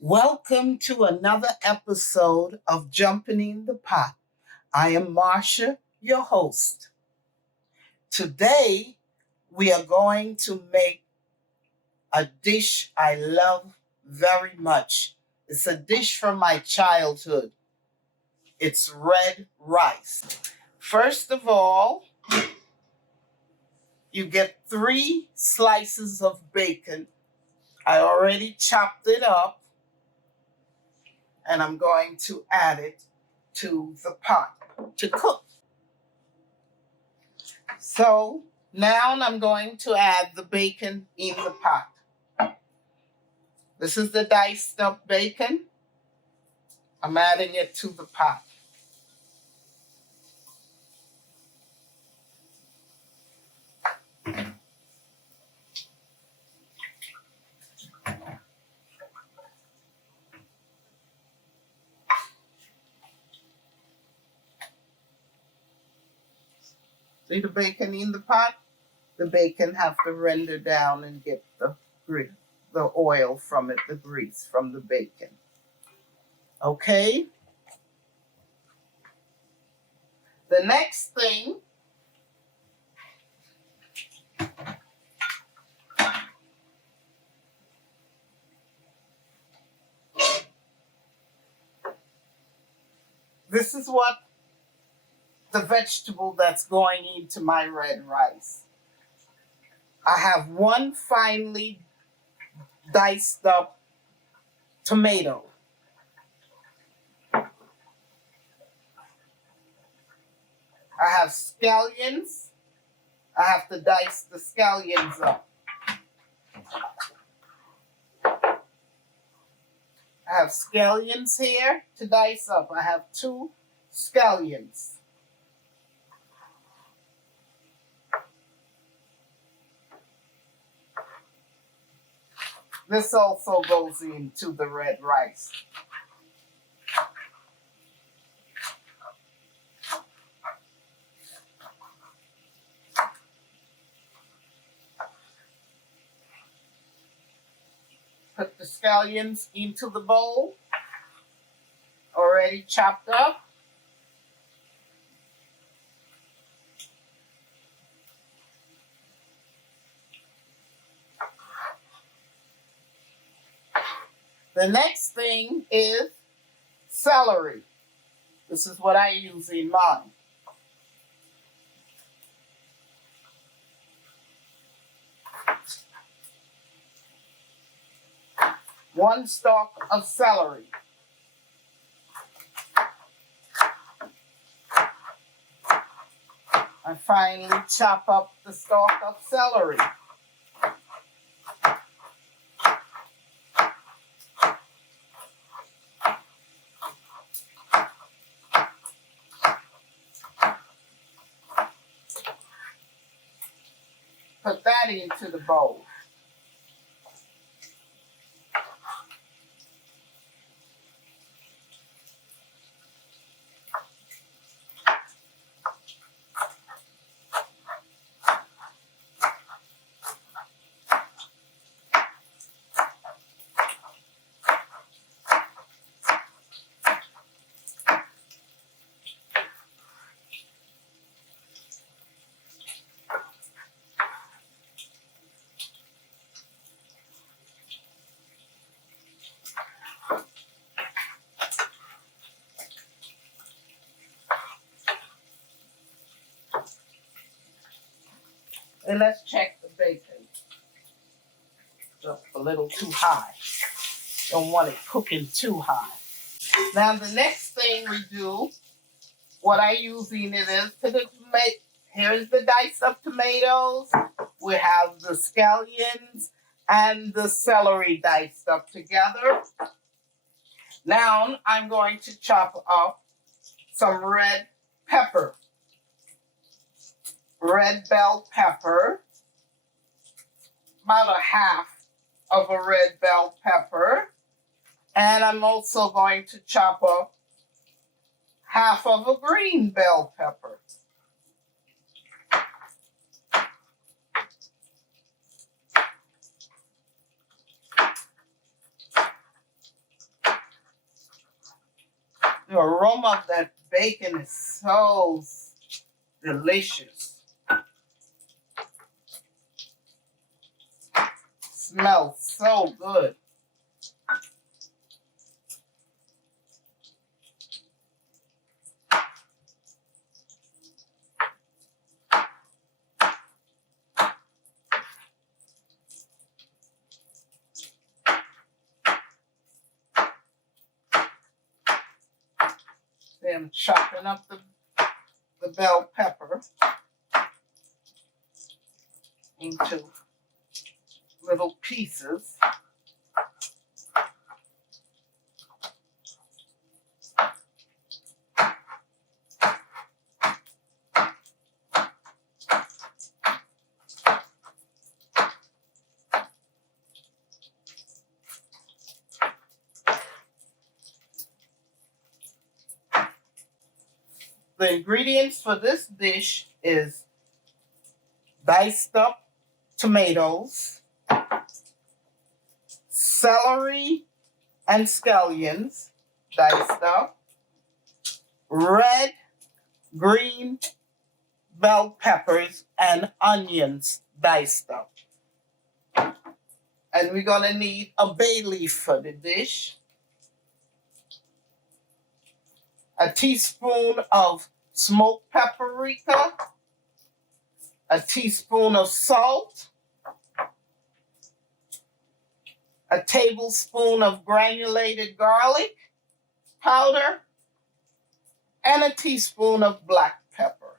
Welcome to another episode of Jumpin In the Pot. I am Marsha, your host. Today, we are going to make a dish I love very much. It's a dish from my childhood. It's red rice. First of all, you get 3 slices of bacon. I already chopped it up, and I'm going to add it to the pot to cook. So now I'm going to add the bacon in the pot. This is the diced up bacon. I'm adding it to the pot. See the bacon in the pot? The bacon have to render down and get the oil from it, the grease from the bacon. Okay? The next thing this is what the vegetable that's going into my red rice. I have 1 finely diced up tomato. I have scallions. I have to dice the scallions up. I have scallions here to dice up. I have 2 scallions. This also goes into the red rice. Put the scallions into the bowl, already chopped up. The next thing is celery. This is what I use in mine. One stalk of celery. I finally chop up the stalk of celery. Put that into the bowl. And let's check the bacon. Just a little too high. Don't want it cooking too high. Now the next thing we do, what I use in it is here's the diced up tomatoes. We have the scallions and the celery diced up together. Now I'm going to chop up some red pepper. Red bell pepper, about a half of a red bell pepper. And I'm also going to chop up half of a green bell pepper. The aroma of that bacon is so delicious. Smells so good. Then chopping up the bell pepper into little pieces. The ingredients for this dish is diced up tomatoes, celery and scallions diced up, red, green bell peppers, and onions diced up. And we're gonna need a bay leaf for the dish, a teaspoon of smoked paprika, a teaspoon of salt, a tablespoon of granulated garlic powder, and a teaspoon of black pepper.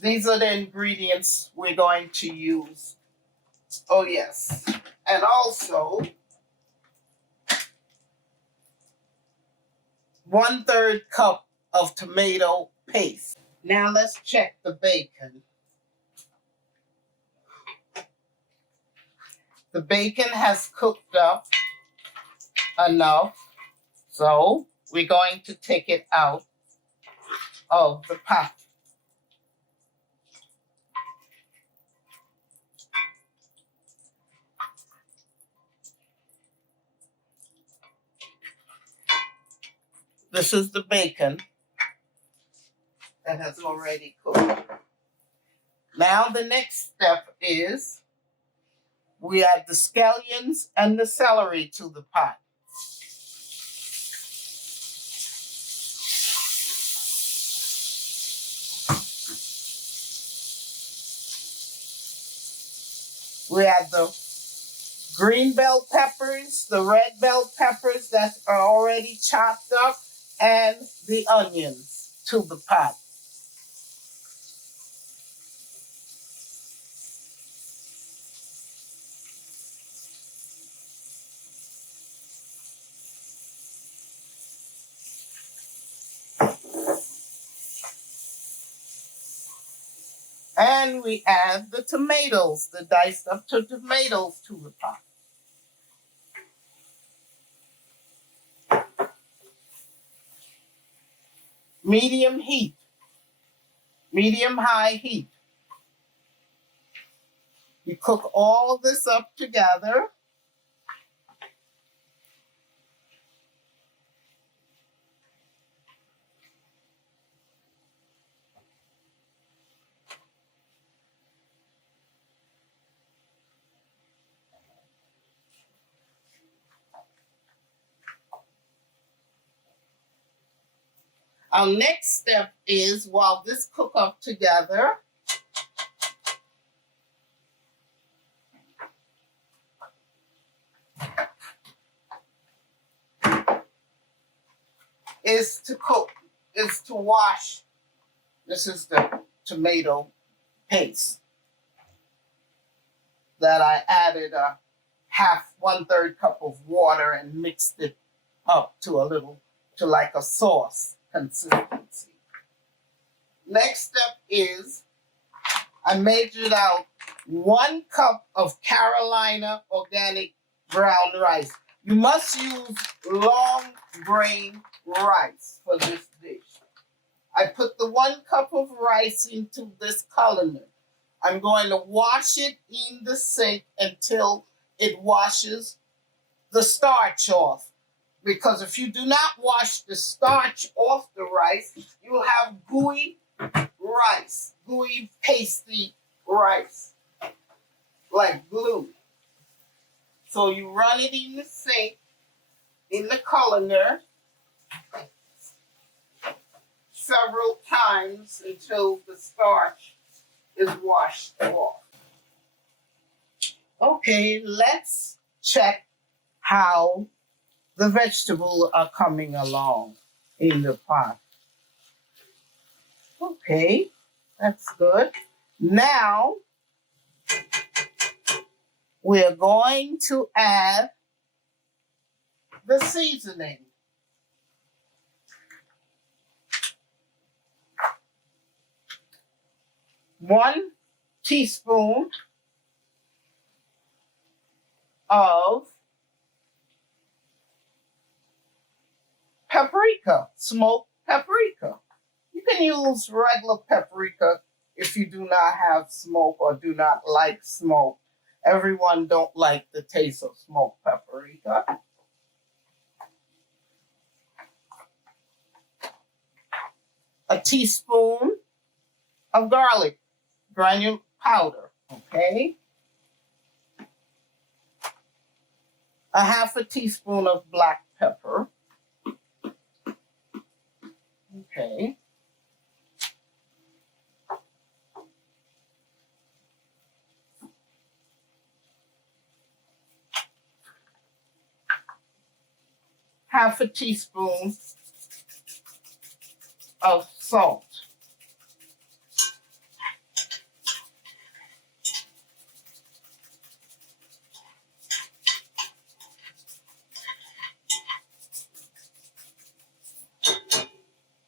These are the ingredients we're going to use. Oh yes, and also 1/3 cup of tomato paste. Now let's check the bacon. The bacon has cooked up enough, so we're going to take it out of the pot. This is the bacon that has already cooked. Now the next step is we add the scallions and the celery to the pot. We add the green bell peppers, the red bell peppers that are already chopped up, and the onions to the pot. And we add the tomatoes, the diced up tomatoes to the pot. Medium heat, medium-high heat. We cook all this up together. Our next step is, while this cook up together, is to wash. This is the tomato paste that I added a 1/3 cup of water and mixed it up to like a sauce consistency. Next step is I measured out 1 cup of Carolina organic brown rice. You must use long grain rice for this dish. I put the 1 cup of rice into this colander. I'm going to wash it in the sink until it washes the starch off. Because if you do not wash the starch off the rice, you'll have gooey rice, gooey, pasty rice, like glue. So you run it in the sink, in the colander, several times until the starch is washed off. Okay, let's check how the vegetables are coming along in the pot. Okay, that's good. Now, we're going to add the seasoning. 1 teaspoon of paprika, smoked paprika. You can use regular paprika if you do not have smoke or do not like smoke. Everyone don't like the taste of smoked paprika. A teaspoon of garlic, granule powder, okay? A half a teaspoon of black pepper, okay? Half a teaspoon of salt.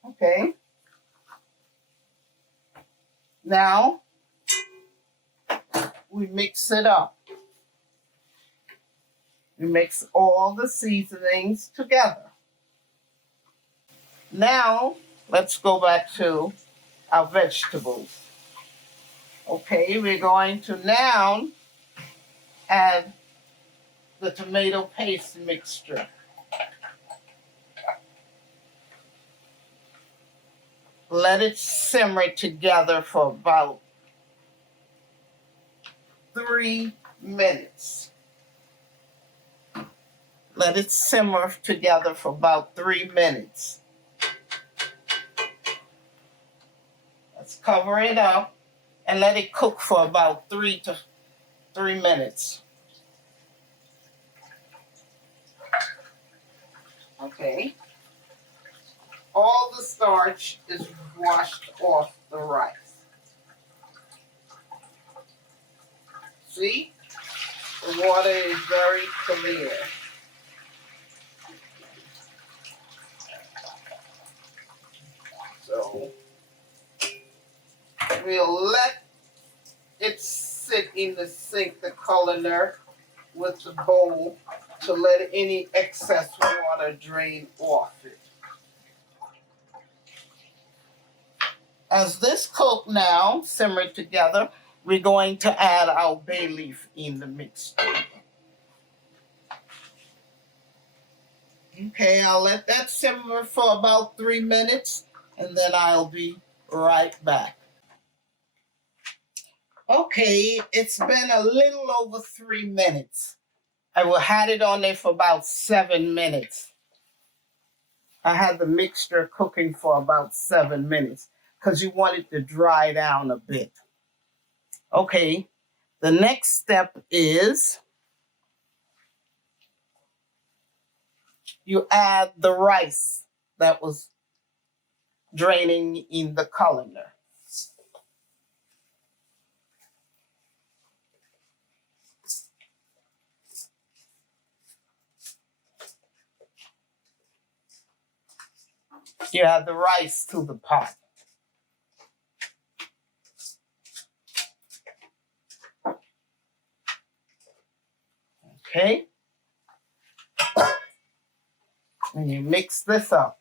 Okay. Now, we mix it up. We mix all the seasonings together. Now, let's go back to our vegetables. Okay, we're going to now add the tomato paste mixture. Let it simmer together for about 3 minutes. Let it simmer together for about 3 minutes. Let's cover it up and let it cook for about 3 minutes. Okay. All the starch is washed off the rice. See? The water is very clear. So we'll let it sit in the sink, the colander, with the bowl to let any excess water drain off it. As this cook now, simmer together, we're going to add our bay leaf in the mixture. Okay, I'll let that simmer for about 3 minutes, and then I'll be right back. Okay, it's been a little over 3 minutes. I had it on there for about 7 minutes. I had the mixture cooking for about 7 minutes because you want it to dry down a bit. Okay, the next step is you add the rice that was draining in the colander. You add the rice to the pot. Okay? And you mix this up.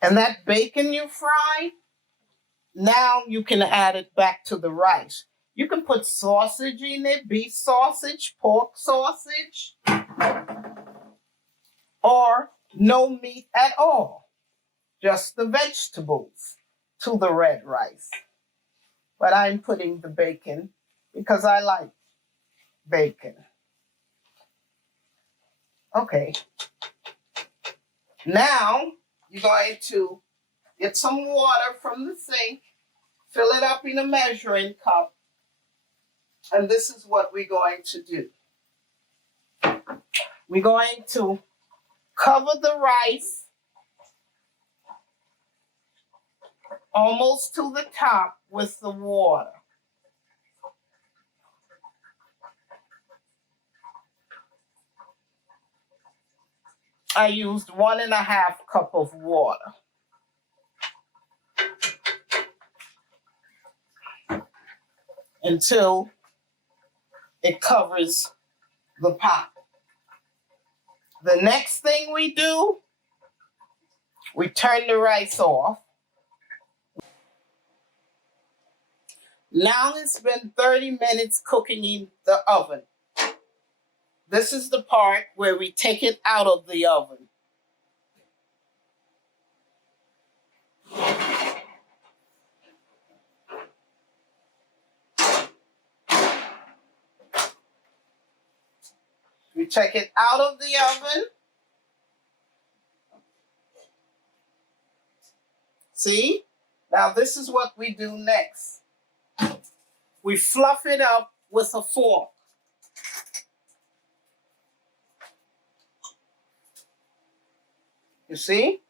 And that bacon you fried, now you can add it back to the rice. You can put sausage in it, beef sausage, pork sausage, or no meat at all, just the vegetables to the red rice. But I'm putting the bacon because I like bacon. Okay. Now you're going to get some water from the sink, fill it up in a measuring cup, and this is what we're going to do. We're going to cover the rice almost to the top with the water. I used 1.5 cups of water. Until it covers the pot. The next thing we do, we turn the rice off. Now it's been 30 minutes cooking in the oven. This is the part where we take it out of the oven. We take it out of the oven. See? Now this is what we do next. We fluff it up with a fork. You see?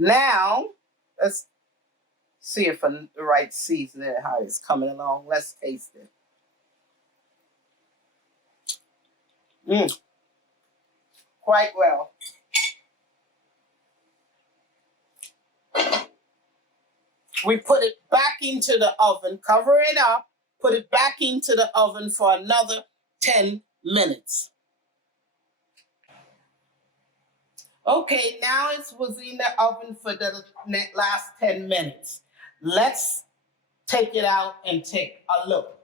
Now, let's see if the right seasoning, how it's coming along. Let's taste it. Quite well. We put it back into the oven, cover it up, put it back into the oven for another 10 minutes. Okay, now it was in the oven for the last 10 minutes. Let's take it out and take a look.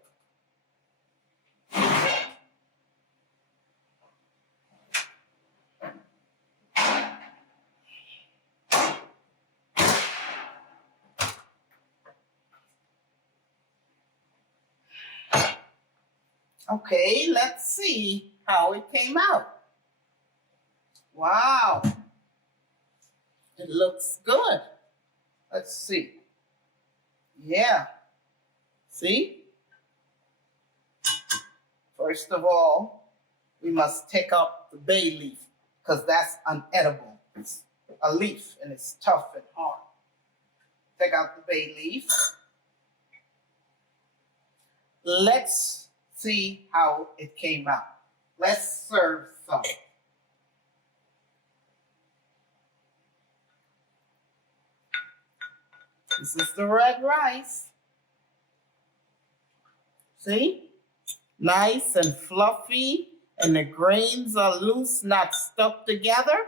Okay, let's see how it came out. Wow, it looks good. Let's see. Yeah, see? First of all, we must take out the bay leaf because that's unedible. It's a leaf and it's tough and hard. Take out the bay leaf. Let's see how it came out. Let's serve some. This is the red rice. See? Nice and fluffy, and the grains are loose, not stuck together.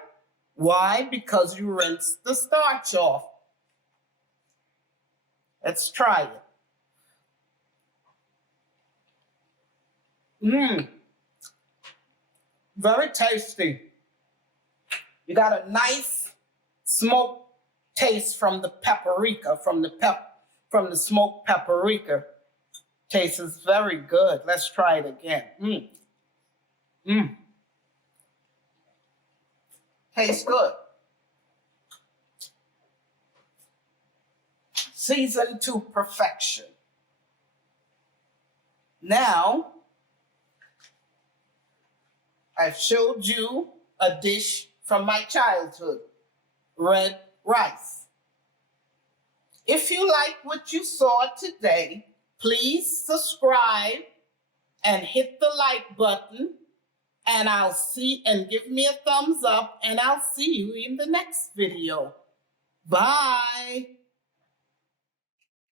Why? Because you rinsed the starch off. Let's try it. Very tasty. You got a nice smoke taste from the paprika, from the smoked paprika. Tastes very good. Let's try it again. Tastes good. Seasoned to perfection. Now, I've showed you a dish from my childhood, red rice. If you like what you saw today, please subscribe and hit the like button And give me a thumbs up, and I'll see you in the next video. Bye.